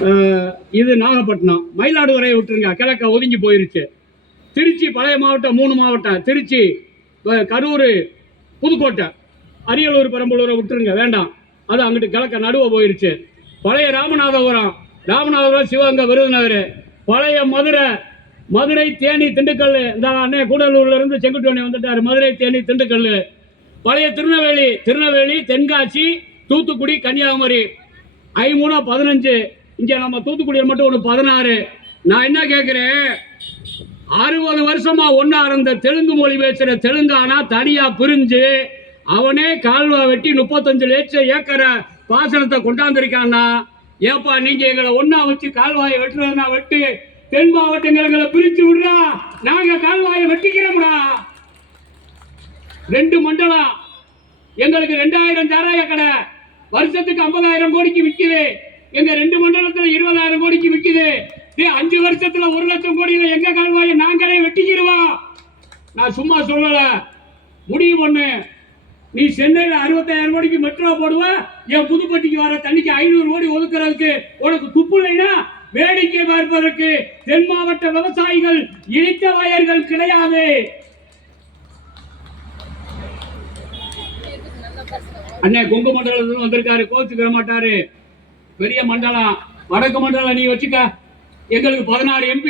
இது நாகப்பட்டினம். மயிலாடுதுறையை விட்டுருங்க. கிழக்க ஒதுங்கி போயிருச்சு. திருச்சி பழைய மாவட்டம் மூணு மாவட்டம். திருச்சி கரூர் புதுக்கோட்டை. அரியலூர் பெரம்பலூரை விட்டுருங்க. வேண்டாம். அது அங்கிட்டு கிழக்க நடுவ போயிருச்சு. பழைய ராமநாதபுரம் ராமநாதபுரம் சிவகங்கை விருதுநகர். பழைய மதுரை மதுரை தேனி திண்டுக்கல். இந்த அண்ணே கூடலூர்ல இருந்து செங்குட்டுவணி வந்துட்டார். மதுரை தேனி திண்டுக்கல். பழைய திருநெல்வேலி திருநெல்வேலி தென்காசி தூத்துக்குடி கன்னியாகுமரி. ஐமூணா பதினஞ்சு. இங்கே நம்ம தூத்துக்குடியில் மட்டும் ஒன்று பதினாறு. நான் என்ன கேட்குறேன் அறுபது வருஷமா ஒன்றா இருந்த தெலுங்கு மொழி பேசுகிற தெலுங்கானா தனியாக பிரிஞ்சு அவனே கால்வா வெட்டி முப்பத்தஞ்சு லட்சம் ஏக்கரை பாசனத்தை கொண்டாந்துருக்கான்னா ஏப்பா நீங்க எங்களை ஒன்னா வச்சு கால்வாயை வெட்டுறதுனா வெட்டு தென் மாவட்டங்களை எங்களை பிரிச்சு விடுறா. நாங்க கால்வாயை வெட்டிக்கிறோம்டா. ரெண்டு மண்டலம். எங்களுக்கு ரெண்டாயிரம் சாராய கடை. வருஷத்துக்கு ஐம்பதாயிரம் கோடிக்கு விற்குது எங்க ரெண்டு மண்டலத்துல இருபதாயிரம் கோடிக்கு விக்குது. அஞ்சு வருஷத்துல ஒரு லட்சம் கோடியில எங்க கால்வாயை நாங்களே வெட்டிக்கிடுவோம் நான் சும்மா சொல்லல. முடிவு ஒண்ணு நீ சென்னையில அறுபத்தாயிரம் கோடிக்கு மெட்ரோ போடுவ என் புதுப்பட்டிக்கு வர தண்ணிக்கு ஐநூறு கோடி ஒதுக்குறதுக்கு உனக்கு துப்பு இல்லைன்னா வேடிக்கை பார்ப்பதற்கு தென் மாவட்ட விவசாயிகள் இழித்த வயர்கள் கிடையாது. அண்ணே கொங்கு மண்டலத்துல வந்திருக்காரு கோச்சுக்கிற மாட்டாரு. பெரிய மண்டலம் வடக்கு மண்டலம் நீ வச்சுக்க. எங்களுக்கு பதினாறு எம்பி